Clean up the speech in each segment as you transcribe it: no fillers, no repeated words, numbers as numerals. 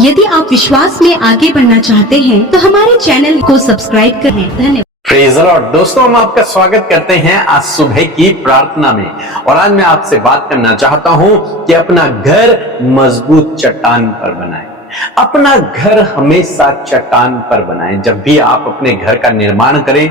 यदि आप विश्वास में आगे बढ़ना चाहते हैं तो हमारे चैनल को सब्सक्राइब करें। धन्यवाद। Praise the Lord. दोस्तों, हम आपका स्वागत करते हैं आज सुबह की प्रार्थना में। और आज मैं आपसे बात करना चाहता हूं कि अपना घर मजबूत चट्टान पर बनाएं। अपना घर हमेशा चट्टान पर बनाएं। जब भी आप अपने घर का निर्माण करें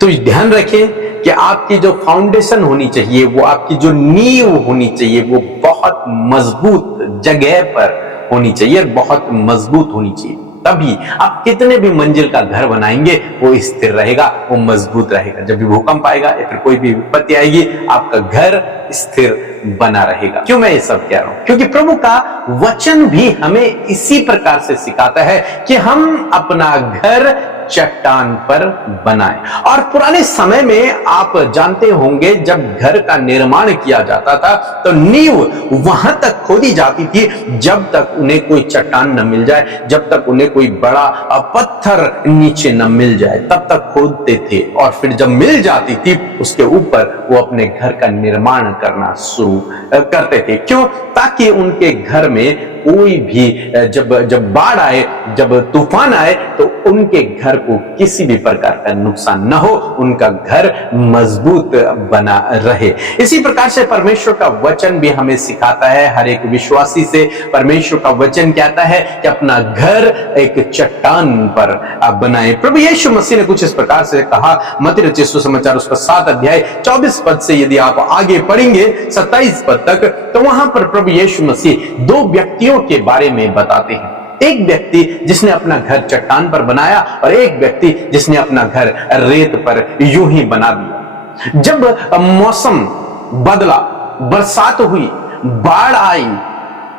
तो ध्यान रखें कि आपकी जो फाउंडेशन होनी चाहिए, वो आपकी जो नींव होनी चाहिए, वो बहुत मजबूत जगह पर होनी चाहिए, बहुत मजबूत होनी चाहिए। तभी आप कितने भी मंजिल का घर बनाएंगे वो स्थिर रहेगा, वो मजबूत रहेगा। जब भी भूकंप आएगा या फिर कोई भी विपत्ति आएगी, आपका घर स्थिर बना रहेगा। क्यों मैं ये सब कह रहा हूं? क्योंकि प्रभु का वचन भी हमें इसी प्रकार से सिखाता है कि हम अपना घर चट्टान पर बनाएं। और पुराने समय में आप जानते होंगे, जब घर का निर्माण किया जाता था तो नींव वहां तक खोदी जाती थी जब तक उन्हें कोई चट्टान न मिल जाए, जब तक उन्हें कोई बड़ा पत्थर नीचे न मिल जाए, तब तक खोदते थे। और फिर जब मिल जाती थी उसके ऊपर वो अपने घर का निर्माण करना शुरू करते थे। क्यों? ताकि उनके घर में कोई भी जब बाढ़ आए, जब तूफान आए, तो उनके घर को किसी भी प्रकार का नुकसान न हो, उनका घर मजबूत बना रहे। इसी प्रकार से परमेश्वर का वचन भी हमें सिखाता है। हर एक विश्वासी से परमेश्वर का वचन कहता है कि अपना घर एक चट्टान पर बनाए। प्रभु यीशु मसीह ने कुछ इस प्रकार से कहा, मत्ती रचित सुसमाचार उसका 7 अध्याय 24 पद से यदि आप आगे पढ़ेंगे 27 पद तक, तो वहां पर प्रभु यीशु मसीह दो व्यक्तियों के बारे में बताते हैं। एक व्यक्ति जिसने अपना घर चट्टान पर बनाया और एक व्यक्ति जिसने अपना घर रेत पर यूं ही बना दिया। जब मौसम बदला, बरसात हुई, बाढ़ आई,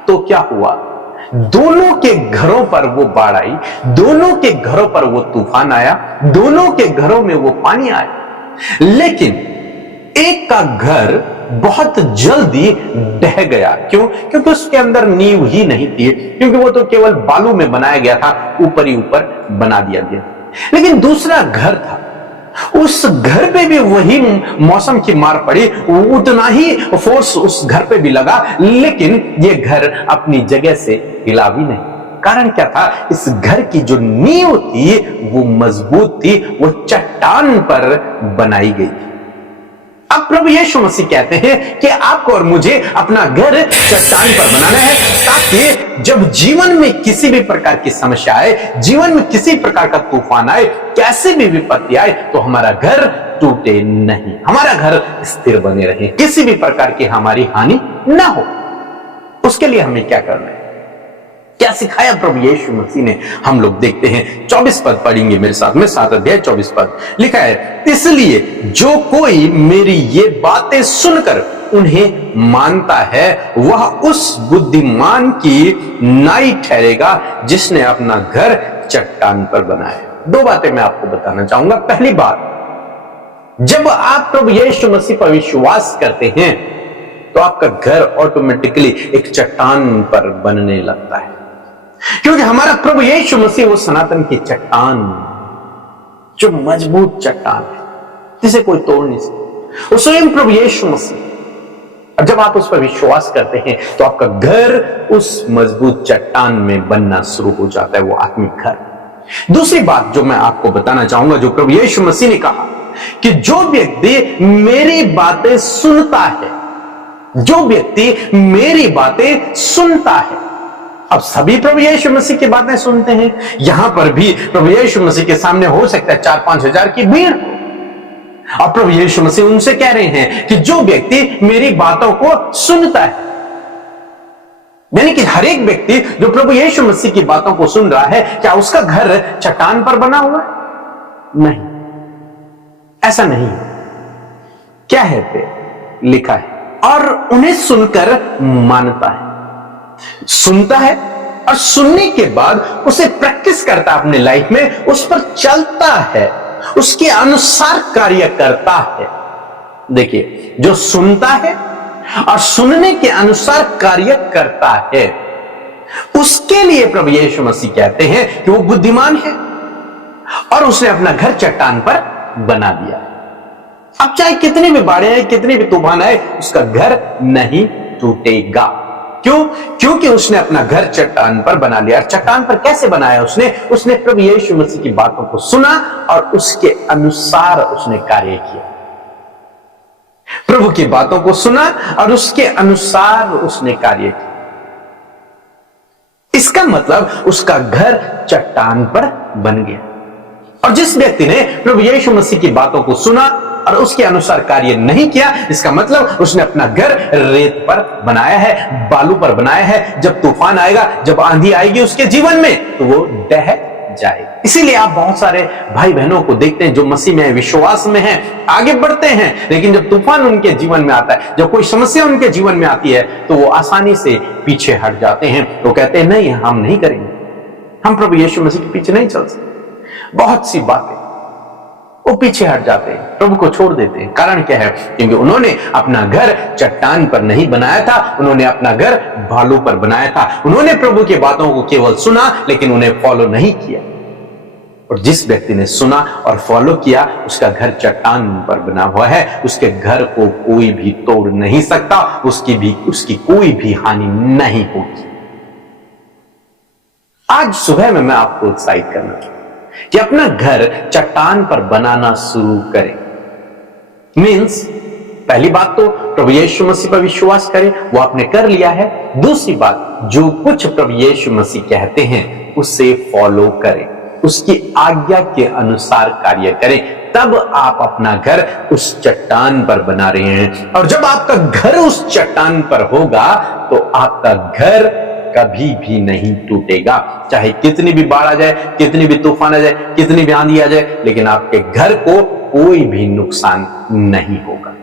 तो क्या हुआ? दोनों के घरों पर वो बाढ़ आई, दोनों के घरों पर वो तूफान आया, दोनों के घरों में वो पानी आया। लेकिन एक का घर बहुत जल्दी ढह गया। क्यों? क्योंकि उसके अंदर नींव ही नहीं थी, क्योंकि वो तो केवल बालू में बनाया गया था, ऊपर ही ऊपर बना दिया गया। लेकिन दूसरा घर था, उस घर पे भी वही मौसम की मार पड़ी, उतना ही फोर्स उस घर पे भी लगा, लेकिन ये घर अपनी जगह से हिला भी नहीं। कारण क्या था? इस घर की जो नींव थी वो मजबूत थी, वो चट्टान पर बनाई गई। अब प्रभु यीशु मसीह कहते हैं कि आपको और मुझे अपना घर चट्टान पर बनाना है, ताकि जब जीवन में किसी भी प्रकार की समस्या आए, जीवन में किसी प्रकार का तूफान आए, कैसे भी विपत्ति आए, तो हमारा घर टूटे नहीं, हमारा घर स्थिर बने रहे, किसी भी प्रकार की हमारी हानि ना हो। उसके लिए हमें क्या करना है? क्या सिखाया प्रभु यीशु मसीह ने? हम लोग देखते हैं। 24 पद पढ़ेंगे मेरे साथ में, 7 अध्याय 24 पद लिखा है, इसलिए जो कोई मेरी ये बातें सुनकर उन्हें मानता है वह उस बुद्धिमान की नाई ठहरेगा जिसने अपना घर चट्टान पर बनाया। दो बातें मैं आपको बताना चाहूंगा। पहली बात, जब आप प्रभु यीशु मसीह पर विश्वास करते हैं तो आपका घर ऑटोमेटिकली एक चट्टान पर बनने लगता है। क्योंकि हमारा प्रभु यीशु मसीह वो सनातन की चट्टान, जो मजबूत चट्टान है, जिसे कोई तोड़ नहीं सकता, वो स्वयं प्रभु यीशु मसीह। और जब आप उस पर विश्वास करते हैं तो आपका घर उस मजबूत चट्टान में बनना शुरू हो जाता है, वो आत्मिक घर। दूसरी बात जो मैं आपको बताना चाहूंगा, जो प्रभु यीशु मसीह ने कहा कि जो व्यक्ति मेरी बातें सुनता है, जो व्यक्ति मेरी बातें सुनता है। अब सभी प्रभु यीशु मसीह की बातें सुनते हैं। यहां पर भी प्रभु यीशु मसीह के सामने हो सकता है 4-5 हजार की भीड़। अब प्रभु यीशु मसीह उनसे कह रहे हैं कि जो व्यक्ति मेरी बातों को सुनता है, यानी कि हर एक व्यक्ति जो प्रभु यीशु मसीह की बातों को सुन रहा है, क्या उसका घर चट्टान पर बना हुआ है? नहीं, ऐसा नहीं। क्या है पे लिखा है, और उन्हें सुनकर मानता है। सुनता है और सुनने के बाद उसे प्रैक्टिस करता है अपने लाइफ में, उस पर चलता है, उसके अनुसार कार्य करता है। देखिए, जो सुनता है और सुनने के अनुसार कार्य करता है, उसके लिए प्रभु यीशु मसीह कहते हैं कि वो बुद्धिमान है और उसने अपना घर चट्टान पर बना दिया। अब चाहे कितनी भी बाढ़ें आए, कितनी भी तूफान आए, उसका घर नहीं टूटेगा। क्यों? क्योंकि उसने अपना घर चट्टान पर बना लिया। चट्टान पर कैसे बनाया उसने प्रभु यीशु मसीह की बातों को सुना और उसके अनुसार उसने कार्य किया। प्रभु की बातों को सुना और उसके अनुसार उसने कार्य किया। इसका मतलब उसका घर चट्टान पर बन गया। और जिस व्यक्ति ने प्रभु यीशु मसीह की बातों को सुना और उसके अनुसार कार्य नहीं किया, इसका मतलब उसने अपना घर रेत पर बनाया है, बालू पर बनाया है। जब तूफान आएगा, जब आंधी आएगी उसके जीवन में, तो वो ढह जाएगा। इसीलिए आप बहुत सारे भाई बहनों को देखते हैं जो मसीह में विश्वास में हैं, आगे बढ़ते हैं, लेकिन जब तूफान उनके जीवन में आता है, जब कोई समस्या उनके जीवन में आती है, तो वो आसानी से पीछे हट जाते हैं। तो कहते हैं नहीं, हम नहीं करेंगे, हम प्रभु यीशु मसीह के पीछे नहीं चल सकते। बहुत सी बातें वो पीछे हट जाते हैं, प्रभु को छोड़ देते हैं। कारण क्या है? क्योंकि उन्होंने अपना घर चट्टान पर नहीं बनाया था, उन्होंने अपना घर बालू पर बनाया था। उन्होंने प्रभु की बातों को केवल सुना, लेकिन उन्हें फॉलो नहीं किया। और जिस व्यक्ति ने सुना और फॉलो किया, उसका घर चट्टान पर बना हुआ है, उसके घर को कोई भी तोड़ नहीं सकता, उसकी कोई भी हानि नहीं होगी। आज सुबह में मैं आपको उत्साहित करना चाहूंगा कि अपना घर चट्टान पर बनाना शुरू करें। मीन्स पहली बात तो प्रभु यीशु मसीह पर विश्वास करें, वो आपने कर लिया है। दूसरी बात, जो कुछ प्रभु यीशु मसीह कहते हैं उसे फॉलो करें, उसकी आज्ञा के अनुसार कार्य करें। तब आप अपना घर उस चट्टान पर बना रहे हैं। और जब आपका घर उस चट्टान पर होगा, तो आपका घर कभी भी नहीं टूटेगा। चाहे कितनी भी बाढ़ आ जाए, कितनी भी तूफान आ जाए, कितनी भी आंधी आ जाए, लेकिन आपके घर को कोई भी नुकसान नहीं होगा।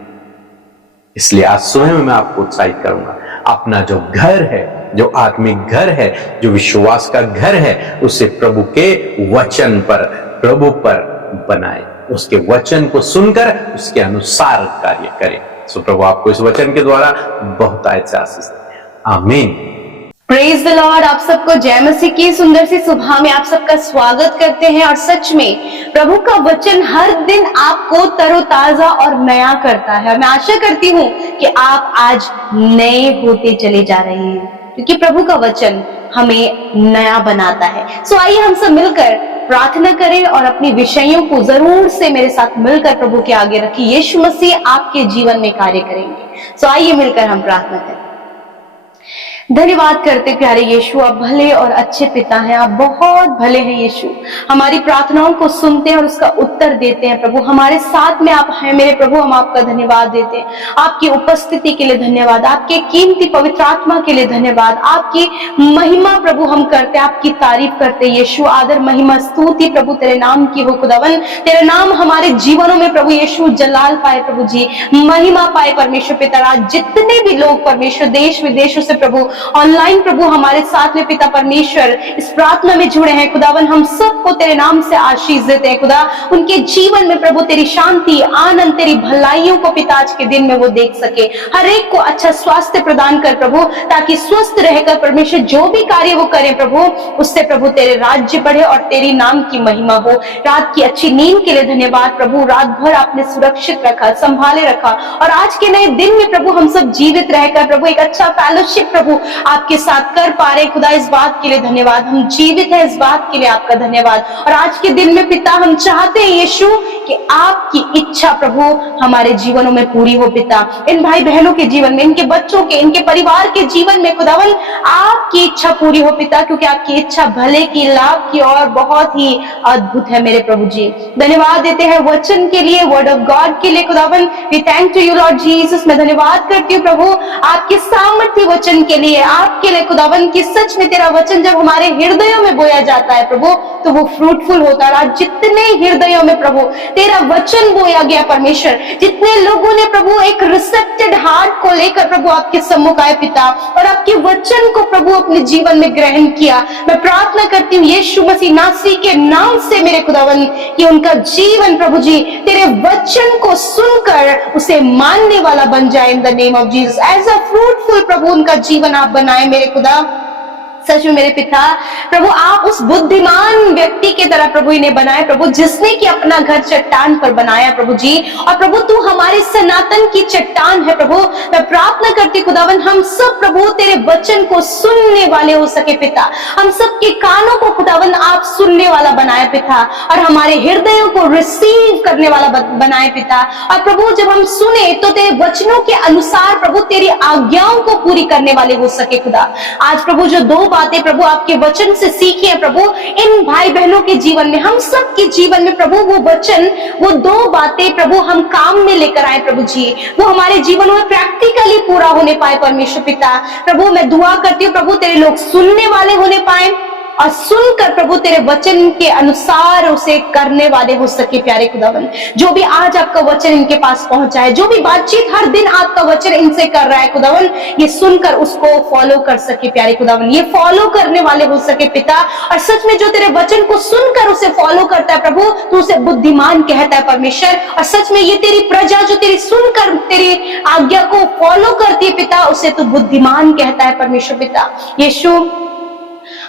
इसलिए आज सुबह में मैं आपको उत्साहित करूंगा, अपना जो घर है, जो आत्मिक घर है, जो विश्वास का घर है, उसे प्रभु के वचन पर, प्रभु पर बनाए। उसके वचन को सुनकर उसके अनुसार कार्य करें। सो प्रभु आपको इस वचन के द्वारा बहुत आयत आशीष दें। आमीन। Praise the Lord. आप सबको जय मसीह की सुंदर सी सुबह में आप सबका स्वागत करते हैं। और सच में प्रभु का वचन हर दिन आपको तरोताजा और नया करता है। मैं आशा करती हूँ कि आप आज नए होते चले जा रहे हैं, क्योंकि प्रभु का वचन हमें नया बनाता है। सो आइए हम सब मिलकर प्रार्थना करें और अपनी विषयों को जरूर से मेरे साथ मिलकर प्रभु के आगे रखिए। यीशु मसीह आपके जीवन में कार्य करेंगे। सो आइए मिलकर हम प्रार्थना करें। धन्यवाद करते प्यारे यीशु, आप भले और अच्छे पिता हैं, आप बहुत भले हैं यीशु। हमारी प्रार्थनाओं को सुनते हैं और उसका उत्तर देते हैं प्रभु। हमारे साथ में आप हैं मेरे प्रभु, हम आपका धन्यवाद देते हैं। आपकी उपस्थिति के लिए धन्यवाद, आपके कीमती पवित्र आत्मा के लिए धन्यवाद। आपकी महिमा प्रभु हम करते, आपकी तारीफ करते यीशु। आदर महिमा स्तुति प्रभु तेरे नाम की हो खुदावन। तेरा नाम हमारे जीवनों में प्रभु यीशु जलाल पाए प्रभु जी, महिमा पाए परमेश्वर पिता। आज जितने भी लोग परमेश्वर देश विदेशों से प्रभु ऑनलाइन प्रभु हमारे साथ में पिता परमेश्वर इस प्रार्थना में जुड़े हैं खुदावन, हम सबको तेरे नाम से आशीष देते हैं खुदा। उनके जीवन में प्रभु तेरी शांति, आनंद, तेरी भलाइयों को पिता आज के दिन में वो देख सके। हर एक को अच्छा स्वास्थ्य प्रदान कर प्रभु, ताकि स्वस्थ रहकर परमेश्वर जो भी कार्य वो करें प्रभु, उससे प्रभु तेरे राज्य बढ़े और तेरी नाम की महिमा हो। रात की अच्छी नींद के लिए धन्यवाद प्रभु। रात भर आपने सुरक्षित रखा, संभाले रखा, और आज के नए दिन में प्रभु हम सब जीवित रहकर प्रभु एक अच्छा फेलोशिप प्रभु आपके साथ कर पा रहे खुदा, इस बात के लिए धन्यवाद। हम जीवित हैं, इस बात के लिए आपका धन्यवाद। और आज के दिन में पिता हम चाहते हैं यीशु कि आपकी इच्छा प्रभु हमारे जीवनों में पूरी हो पिता। इन भाई बहनों के जीवन में, इनके बच्चों के, इनके परिवार के जीवन में खुदावन आपकी इच्छा पूरी हो पिता, क्योंकि आपकी इच्छा भले की, लाभ की और बहुत ही अद्भुत है मेरे प्रभु जी। धन्यवाद देते हैं वचन के लिए, वर्ड ऑफ गॉड के लिए खुदावन। We thank to you Lord Jesus. मैं धन्यवाद करती हूँ प्रभु आपके सामर्थ्य वचन के लिए, आपके लिए खुदावन की सच में तेरा वचन जब हमारे हृदयों में बोया जाता है प्रभु, तो वो फ्रूटफुल होता है। आज जितने हृदयों में प्रभु तेरा वचन बोया गया परमेश्वर, जितने लोगों ने प्रभु एक रिसेप्टेड हार्ट को लेकर प्रभु आपके सम्मुख आए पिता, और आपके वचन को प्रभु अपने जीवन में ग्रहण किया, मैं प्रार्थना करती हूँ यीशु मसीह नासी के नाम से मेरे खुदावन कि उनका जीवन प्रभु जी तेरे वचन को सुनकर उसे मानने वाला बन जाए in the name of Jesus. As a fruitful प्रभु उनका जीवन आप बनाए मेरे खुदा। सच में मेरे पिता, प्रभु आप उस बुद्धिमान व्यक्ति के तरह प्रभु इन्हें बनाए प्रभु, जिसने कि अपना घर चट्टान पर बनाया प्रभु जी। और प्रभु तू हमारे सनातन की चट्टान है प्रभु। मैं प्रार्थना करती खुदावन हम सब प्रभु तेरे वचन को सुनने वाले हो सके पिता। हम सब के कानों को खुदावन आप सुनने वाला बनाए पिता, और हमारे हृदयों को रिसीव करने वाला बनाए पिता। और प्रभु जब हम सुने तो तेरे वचनों के अनुसार प्रभु तेरी आज्ञाओं को पूरी करने वाले हो सके खुदा। आज प्रभु जो दो बातें प्रभु आपके वचन से सीखी है प्रभु, इन भाई बहनों के जीवन में, हम सब के जीवन में प्रभु वो वचन, वो दो बातें प्रभु हम काम में लेकर आए प्रभु जी, वो हमारे जीवन में प्रैक्टिकली पूरा होने पाए परमेश्वर पिता। प्रभु मैं दुआ करती हूँ प्रभु तेरे लोग सुनने वाले होने पाए, और सुनकर प्रभु तेरे वचन के अनुसार उसे करने वाले हो सके प्यारे खुदावन। जो भी आज आपका वचन इनके पास पहुंचा है, जो भी बातचीत हर दिन आपका वचन इनसे कर रहा है खुदावन, ये सुनकर उसको फॉलो कर सके प्यारे खुदावन, ये फॉलो करने वाले हो सके पिता। और सच में जो तेरे वचन को सुनकर उसे फॉलो करता है प्रभु, तो उसे बुद्धिमान कहता है परमेश्वर। और सच में ये तेरी प्रजा जो तेरी सुनकर तेरी आज्ञा को फॉलो करती है पिता, उसे तू बुद्धिमान कहता है परमेश्वर पिता। यीशु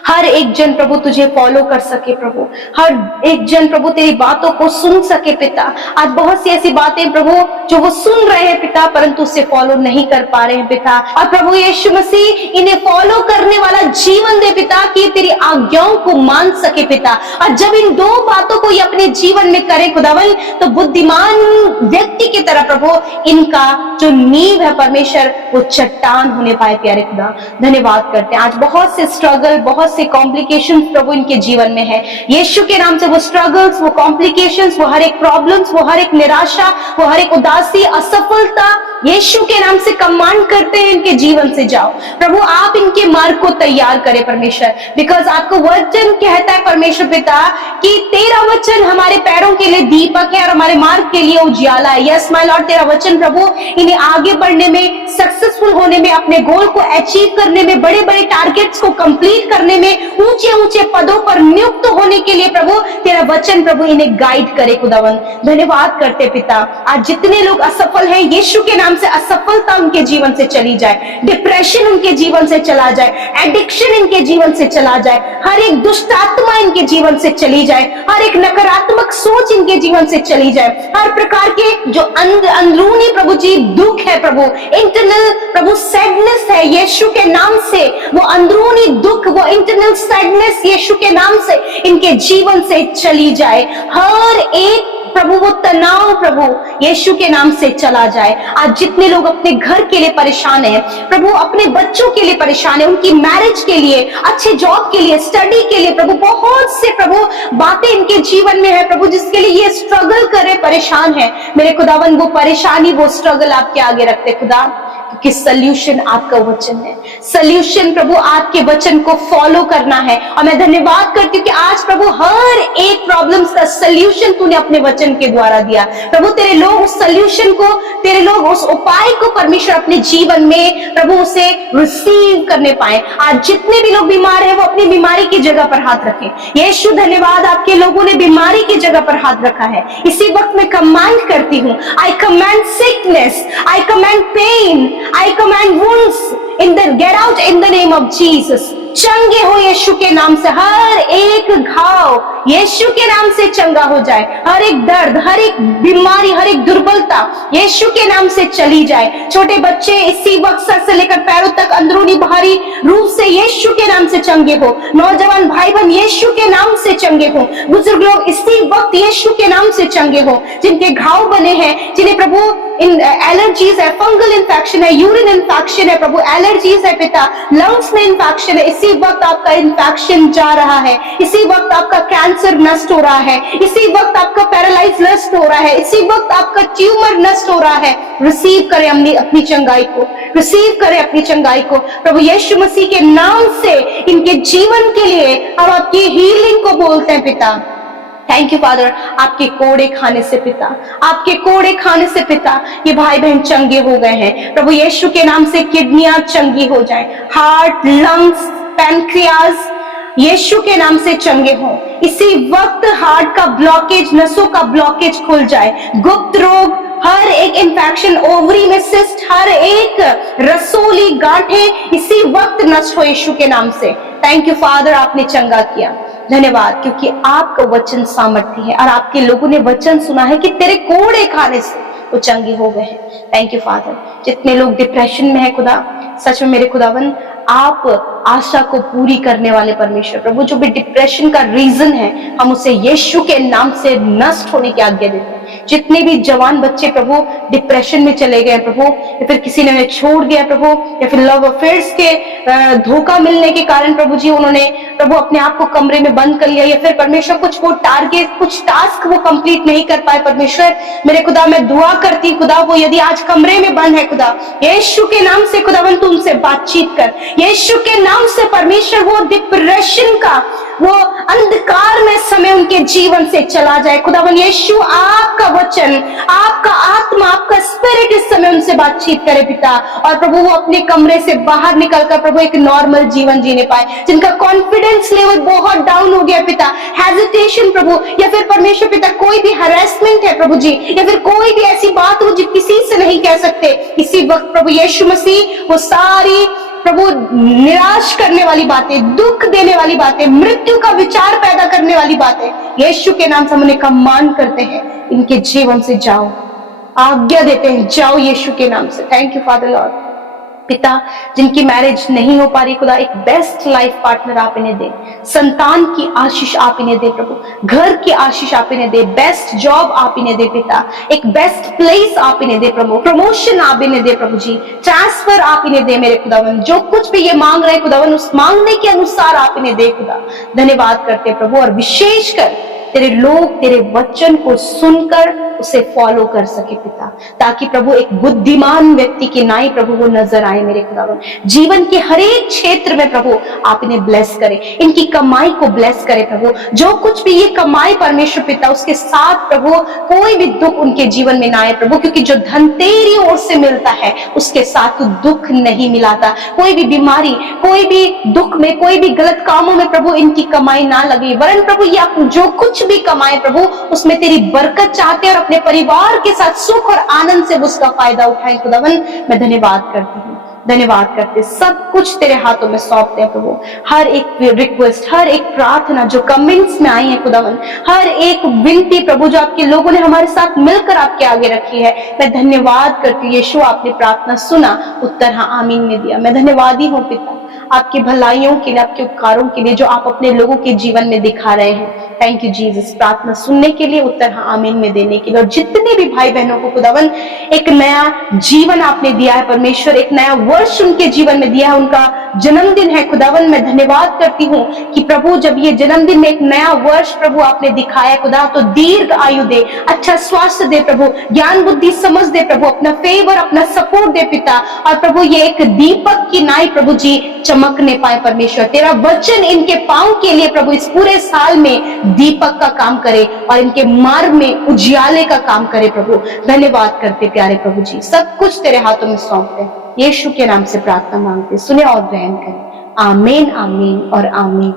हर एक जन प्रभु तुझे फॉलो कर सके प्रभु, हर एक जन प्रभु तेरी बातों को सुन सके पिता। आज बहुत सी ऐसी बातें प्रभु जो वो सुन रहे हैं पिता, परंतु उसे फॉलो नहीं कर पा रहे हैं पिता। और प्रभु यीशु मसीह इन्हें फॉलो करने वाला जीवन दे पिता, कि तेरी आज्ञाओं को मान सके पिता। और जब इन दो बातों को ये अपने जीवन में करे खुदावन, तो बुद्धिमान व्यक्ति की तरह प्रभु इनका जो नींव है परमेश्वर, वो चट्टान होने पाए प्यारे खुदा। धन्यवाद करते हैं। आज बहुत से स्ट्रगल, बहुत से कॉम्प्लिकेशंस प्रभु इनके जीवन में है, यीशु के नाम से वो स्ट्रगल्स, वो कॉम्प्लिकेशंस, वो हर एक प्रॉब्लम्स, वो हर एक निराशा, वो हर एक उदासी, असफलता, यीशु के नाम से कमांड करते हैं इनके जीवन से जाओ प्रभु। आप इनके मार्ग को तैयार करें परमेश्वर, बिकॉज आपको वचन कहता है परमेश्वर पिता कि तेरा वचन हमारे पैरों के लिए दीपक है और हमारे मार्ग के लिए उजियाला है। यस माय लॉर्ड, तेरा वचन प्रभु इन्हें आगे बढ़ने में, सक्सेसफुल होने में, अपने गोल को अचीव करने में, बड़े बड़े टारगेट्स को कंप्लीट करने में, ऊंचे ऊंचे पदों पर नियुक्त होने के लिए प्रभु तेरा वचन प्रभु इन्हें गाइड करे खुदावन। धन्यवाद करते पिता। आज जितने लोग असफल हैं, यीशु के नाम से असफलता उनके जीवन से चली जाए, डिप्रेशन उनके जीवन से चला जाए, एडिक्शन इनके जीवन से चला जाए, हर एक दुष्ट आत्मा इनके जीवन से चली जाए, हर एक नकारात्मक सोच इनके जीवन से चली जाए, हर प्रकार के जो अंदरूनी प्रभु जी दुख है प्रभु, इंटरनल प्रभु सैडनेस है, यीशु के नाम से वो अंदरूनी दुख, वो इंटरनल सैडनेस यीशु के नाम से इनके जीवन से चली जाए। हर एक प्रभु वो तनाव प्रभु यीशु के नाम से चला जाए। आज जितने लोग अपने घर के लिए परेशान हैं प्रभु, अपने बच्चों के लिए परेशान है, उनकी मैरिज के लिए, अच्छे जॉब के लिए, स्टडी के लिए प्रभु, बहुत से प्रभु बातें इनके जीवन में है प्रभु, जिसके लिए ये स्ट्रगल करे, परेशान है मेरे खुदावन। वो परेशानी, वो स्ट्रगल आपके आगे रखते खुदा, क्योंकि सल्यूशन आपका वचन है। सल्यूशन प्रभु आपके वचन को फॉलो करना है। और मैं धन्यवाद करती हूँ कि आज प्रभु हर एक प्रॉब्लम्स का सल्यूशन तूने अपने वचन के द्वारा दिया प्रभु। तेरे लोग उस सल्यूशन को, तेरे लोग उस उपाय को परमेश्वर अपने जीवन में प्रभु उसे रिसीव करने पाए। आज जितने भी लोग बीमार हैं, वो अपनी बीमारी की जगह पर हाथ रखें। यीशु धन्यवाद, आपके लोगों ने बीमारी की जगह पर हाथ रखा है। इसी वक्त मैं कमांड करती हूँ, I command sickness, I command pain, I command wounds get out in the name of Jesus। चंगे हो यीशु के नाम से, हर एक घाव यीशु के नाम से चंगा हो जाए, हर एक दर्द, हर एक बीमारी, हर एक दुर्बलता यीशु के नाम से चली जाए। छोटे बच्चे इसी वक्त सर से लेकर पैरों तक अंदरूनी बाहरी रूप से यीशु के नाम से चंगे हो। नौजवान भाई बहन यीशु के नाम से चंगे हो। बुजुर्ग लोग इसी वक्त यीशु के नाम से चंगे हो। जिनके घाव बने हैं, जिन्हें प्रभु इन एलर्जीज है, फंगल इन्फेक्शन है, यूरिन इन्फेक्शन है प्रभु, एलर्जीज है पिता, लंग्स में इन्फेक्शन है, इसी वक्त आपका इन्फेक्शन जा रहा है। इसी वक्त आपका कैंसर नष्ट हो रहा है। इसी वक्त आपका पैरालाइज नष्ट हो रहा है। इसी वक्त आपका ट्यूमर नष्ट हो रहा है। रिसीव करें अपनी चंगाई को, रिसीव करें अपनी चंगाई को प्रभु यीशु मसीह के नाम से। इनके जीवन के लिए हम आपकी हीलिंग को बोलते हैं पिता। थैंक यू फादर, आपके कोड़े खाने से पिता, आपके कोड़े खाने से पिता ये भाई बहन चंगे हो गए हैं प्रभु यीशु के नाम से। किडनियां चंगी हो जाए, हार्ट, लंग्स, पैनक्रियाज यीशु के नाम से चंगे हो। इसी वक्त हार्ट का ब्लॉकेज, नसों का ब्लॉकेज खुल जाए। गुप्त रोग, हर एक इन्फेक्शन, ओवरी में सिस्ट, हर एक रसोली गांठें इसी वक्त नष्ट हो यीशु के नाम से। थैंक यू फादर, आपने चंगा किया। धन्यवाद, क्योंकि आपका वचन सामर्थ्य है और आपके लोगों ने वचन सुना है कि तेरे कोड़े खाने से वो चंगे हो गए हैं। Thank you father. जितने लोग डिप्रेशन में है खुदा, सच में मेरे खुदावन, आप आशा को पूरी करने वाले परमेश्वर प्रभु, जो भी डिप्रेशन का रीजन है हम उसे यीशु के नाम से नष्ट होने की आज्ञा देते हैं। जितने भी जवान बच्चे प्रभु डिप्रेशन में चले गए प्रभु, या फिर किसी ने उन्हें छोड़ दिया प्रभु, या फिर लव अफेयर्स के धोखा मिलने के कारण प्रभु जी उन्होंने प्रभु अपने आप को कमरे में बंद कर लिया, या फिर परमेश्वर कुछ वो टारगेट, कुछ टास्क वो कंप्लीट नहीं कर पाए परमेश्वर मेरे खुदा, मैं दुआ करती खुदा, वो यदि आज कमरे में बंद है खुदा, यीशु के नाम से खुदावन तू उनसे बातचीत कर, यीशु के नाम से परमेश्वर वो डिप्रेशन का वो अंधकार में समय उनके जीवन से चला जाए खुदावन। यीशु आपका वचन, आपका आत्मा, आपका स्पिरिट इस समय उनसे बातचीत करे पिता, और प्रभु वो अपने कमरे से बाहर निकलकर प्रभु एक नॉर्मल जीवन जीने पाए, जिनका कॉन्फिडेंस लेवल बहुत डाउन हो गया पिता, हेजिटेशन प्रभु, या फिर परमेश्वर पिता कोई भी हरेसमेंट है प्रभु जी, या फिर कोई भी ऐसी बात वो जो किसी से नहीं कह सकते, इसी वक्त प्रभु यीशु मसीह वो सारी प्रभु निराश करने वाली बातें, दुख देने वाली बातें, मृत्यु का विचार पैदा करने वाली बातें, यीशु के नाम से हम उन्हें कमांड करते हैं, इनके जीवन से जाओ, आज्ञा देते हैं, जाओ यीशु के नाम से। Thank you father Lord. पिता, जिनकी मैरिज नहीं हो पा रही खुदा, एक बेस्ट लाइफ पार्टनर आप इन्हें दे, संतान की आशीष आप इन्हें दे प्रभु, घर की आशीष आप इन्हें दे, बेस्ट जॉब आप इन्हें दे पिता, एक बेस्ट प्लेस आप इन्हें दे प्रभु, प्रमोशन आप इन्हें दे प्रभु जी, ट्रांसफर आप इन्हें दे मेरे खुदावन, जो कुछ भी ये मांग रहे खुदावन उस मांगने के अनुसार आप इन्हें दे खुदा। धन्यवाद करते प्रभु, और विशेषकर तेरे लोग तेरे वचन को सुनकर उसे फॉलो कर सके पिता, ताकि प्रभु एक बुद्धिमान व्यक्ति की नाई प्रभु वो नजर आए मेरे खुदावन। जीवन के हर एक क्षेत्र में प्रभु आप इन्हें ब्लेस करें, इनकी कमाई को ब्लेस करें प्रभु, जो कुछ भी ये कमाई परमेश्वर पिता उसके साथ प्रभु कोई भी दुख उनके जीवन में ना आए प्रभु, क्योंकि जो धन तेरी ओर से मिलता है उसके साथ तो दुख नहीं मिलाता। कोई भी बीमारी, कोई भी दुख में, कोई भी गलत कामों में प्रभु इनकी कमाई ना लगे, वरन प्रभु ये आप जो कुछ भी कमाए प्रभु उसमें तेरी बरकत चाहते हैं और अपने परिवार के साथ सुख और आनंद से उसका फायदा उठाए खुदावन। मैं धन्यवाद करती हूँ, धन्यवाद करते, सब कुछ तेरे हाथों में सौंपते हैं प्रभु। हर एक रिक्वेस्ट, हर एक प्रार्थना जो कमेंट्स में आई है खुदावन, हर एक विनती प्रभु जो आपके लोगों ने हमारे साथ मिलकर आपके आगे रखी है, मैं धन्यवाद करती हूँ। यीशु आपने प्रार्थना सुना, उत्तर हाँ आमीन में दिया। मैं धन्यवादी हूँ पिता आपकी भलाइयों के लिए, आपके उपकारों के लिए जो आप अपने लोगों के जीवन में दिखा रहे हैं। थैंक यू जीसस, प्रार्थना सुनने के लिए, उत्तर हाँ आमीन में देने के लिए, और जितने भी भाई बहनों को खुदावन एक नया जीवन आपने दिया है परमेश्वर, एक नया वर्ष उनके जीवन में दिया है, उनका जन्मदिन है खुदावन। मैं धन्यवाद करती हूँ कि प्रभु जब ये जन्मदिन में एक नया वर्ष प्रभु आपने दिखाया खुदा, तो दीर्घ आयु दे, अच्छा स्वास्थ्य दे प्रभु, ज्ञान बुद्धि समझ दे प्रभु, अपना फेवर, अपना सपोर्ट दे पिता, और प्रभु ये एक दीपक की नाई प्रभु जी चमकने पाए परमेश्वर। तेरा वचन इनके पांव के लिए प्रभु इस पूरे साल में दीपक का काम करे और इनके मार्ग में उजियाले का काम करे प्रभु। धन्यवाद करते प्यारे प्रभु जी, सब कुछ तेरे हाथों में सौंपते हैं। यीशु के नाम से प्रार्थना मांगते, सुने और ग्रहण करें। आमीन, आमीन और आमीन।